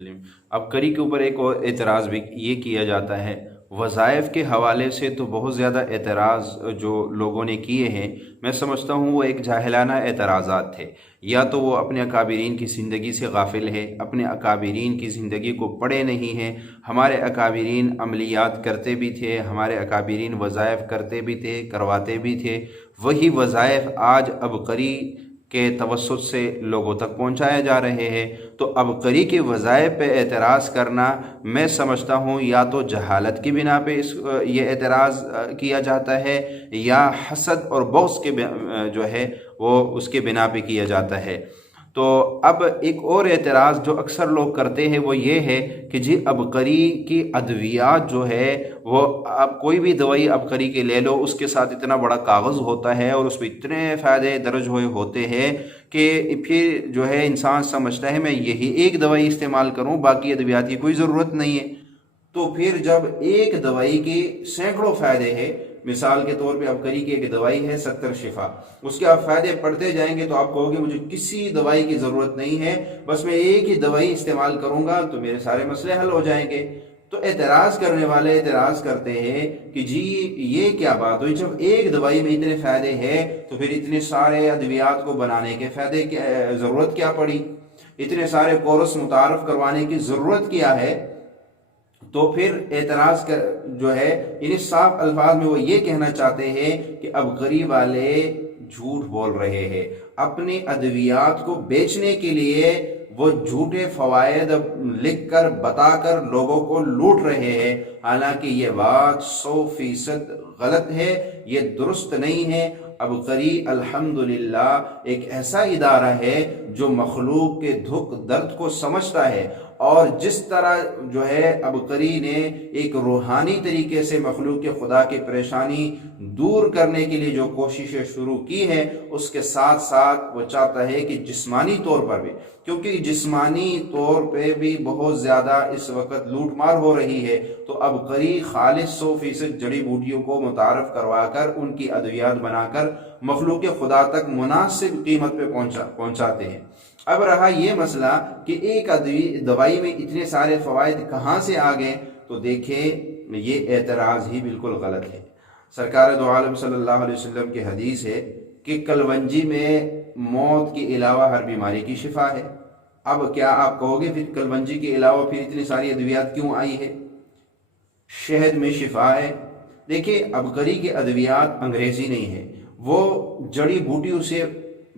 अबकरी के ऊपर एक और एतराज़ भी ये किया जाता है। वज़ाइफ के हवाले से तो बहुत ज़्यादा एतराज़ जो लोगों ने किए हैं, मैं समझता हूँ वो एक जाहिलाना एतराज़ात थे। या तो वो अपने अकाबिरीन की ज़िंदगी से गाफिल है, अपने अकाबिरीन की ज़िंदगी को पढ़े नहीं हैं। हमारे अकाबिरीन अमलियात करते भी थे, हमारे अकाबिरीन वज़ाइफ करते भी थे, करवाते भी थे। वही वज़ाइफ आज अबकरी के तवस्सुत से लोगों तक पहुँचाए जा रहे हैं। तो अबकरी के वज़ाइफ पे एतराज़ करना, मैं समझता हूँ या तो जहालत की बिना पे ये एतराज़ किया जाता है, या हसद और बग़्ज़ के जो है वो उसके बिना पे किया जाता है। तो अब एक और एतराज़ जो अक्सर लोग करते हैं वो ये है कि जी अबकरी की अद्वियात जो है वो, अब कोई भी दवाई अबकरी के ले लो, उसके साथ इतना बड़ा कागज़ होता है और उसमें इतने फ़ायदे दर्ज हुए होते हैं कि फिर जो है इंसान समझता है मैं यही एक दवाई इस्तेमाल करूं, बाकी अद्वियात की कोई ज़रूरत नहीं है। तो फिर जब एक दवाई के सैकड़ों फ़ायदे हैं, मिसाल के तौर पे अबकरी की एक दवाई है 70 शिफा, उसके आप फ़ायदे पढ़ते जाएंगे तो आप कहोगे मुझे किसी दवाई की ज़रूरत नहीं है, बस मैं एक ही दवाई इस्तेमाल करूँगा तो मेरे सारे मसले हल हो जाएंगे। तो एतराज़ करने वाले एतराज़ करते हैं कि जी ये क्या बात हुई, जब एक दवाई में इतने फ़ायदे हैं तो फिर इतने सारे अद्वियात को बनाने के फ़ायदे ज़रूरत क्या पड़ी, इतने सारे कोर्स मुतारफ़ करवाने की ज़रूरत क्या है। तो फिर एतराज़ कर जो है इन्हें साफ अल्फाज में वो ये कहना चाहते हैं कि अबकरी वाले झूठ बोल रहे हैं, अपने अद्वियात को बेचने के लिए वो झूठे फ़वायद लिख कर बताकर लोगों को लूट रहे हैं। हालांकि ये बात 100% गलत है, ये दुरुस्त नहीं है। अबकरी अल्हम्दुलिल्लाह एक ऐसा इदारा है जो मखलूक के दुख दर्द को समझता है, और जिस तरह जो है अबकरी ने एक रूहानी तरीके से मखलूक के खुदा की परेशानी दूर करने के लिए जो कोशिशें शुरू की है, उसके साथ साथ वो चाहता है कि जिस्मानी तौर पर भी, क्योंकि जिस्मानी तौर पे भी बहुत ज़्यादा इस वक्त लूटमार हो रही है, तो अबकरी खालिस 100% जड़ी बूटियों को मुतारफ़ करवा कर उनकी अद्वियात बनाकर मखलूक के खुदा तक मुनासिब कीमत पे पहुँचाते हैं। अब रहा ये मसला कि एक दवाई में इतने सारे फ़वाइद कहाँ से आ गए, तो देखें ये एतराज़ ही बिल्कुल गलत है। सरकार दो आलम सल्लल्लाहु अलैहि वसल्लम की हदीस है कि कलवंजी में मौत के अलावा हर बीमारी की शिफा है। अब क्या आप कहोगे फिर कलवंजी के अलावा फिर इतनी सारी अद्वियात क्यों आई है? शहद में शिफा है। देखिए अबकरी के अद्वियात अंग्रेज़ी नहीं है, वो जड़ी बूटियों से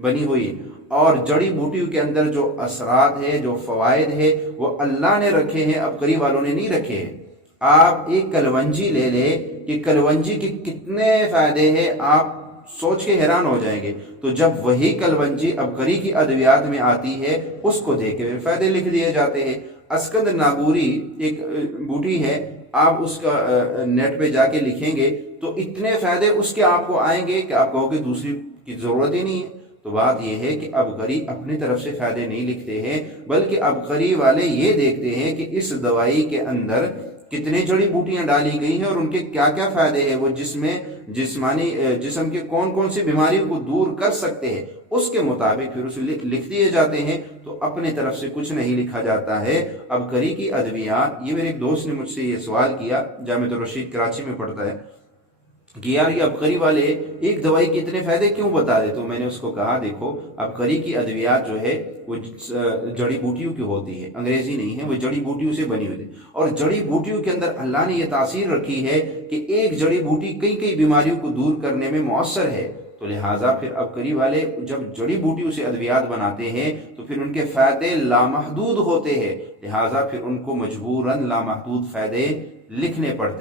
बनी हुई है, और जड़ी बूटियों के अंदर जो असरात है, जो फ़वाइद है, वो अल्लाह ने रखे हैं, अबकरी वालों ने नहीं रखे हैं। आप एक कलवंजी ले ले कि कलवंजी के कितने फ़ायदे हैं, आप सोच के हैरान हो जाएंगे। तो जब वही कलवंजी अबकरी की अद्वियात में आती है, उसको देख के फ़ायदे लिख दिए जाते हैं। अस्कंद नागूरी एक बूटी है, आप उसका नेट पे जाके लिखेंगे तो इतने फ़ायदे उसके आपको आएंगे कि आप कहोगे दूसरी की ज़रूरत ही नहीं है। तो बात यह है कि अबकरी अपनी तरफ से फ़ायदे नहीं लिखते हैं, बल्कि अबकरी वाले ये देखते हैं कि इस दवाई के अंदर कितने जड़ी बूटियां डाली गई हैं और उनके क्या क्या फ़ायदे हैं, वो जिस्म के कौन कौन सी बीमारियों को दूर कर सकते हैं, उसके मुताबिक फिर उसे लिख दिए जाते हैं। तो अपने तरफ से कुछ नहीं लिखा जाता है। अबकरी की अद्वियात, ये मेरे एक दोस्त ने मुझसे ये सवाल किया, जामिअतुर रशीद कराची में पढ़ता है, कि यार ये अबकरी वाले एक दवाई के इतने फ़ायदे क्यों बता दे। तो मैंने उसको कहा देखो अबकरी की अद्वियात जो है वो जड़ी बूटियों की होती है, अंग्रेज़ी नहीं है, वो जड़ी बूटियों से बनी हुई है, और जड़ी बूटियों के अंदर अल्लाह ने यह तासीर रखी है कि एक जड़ी बूटी कई कई बीमारियों को दूर करने में मौसर है। तो लिहाजा फिर अबकरी वाले जब जड़ी बूटियों से अद्वियात बनाते हैं तो फिर उनके फ़ायदे लामहदूद होते हैं, लिहाजा फिर उनको मजबूरन लामहदूद फ़ायदे लिखने पड़ते हैं।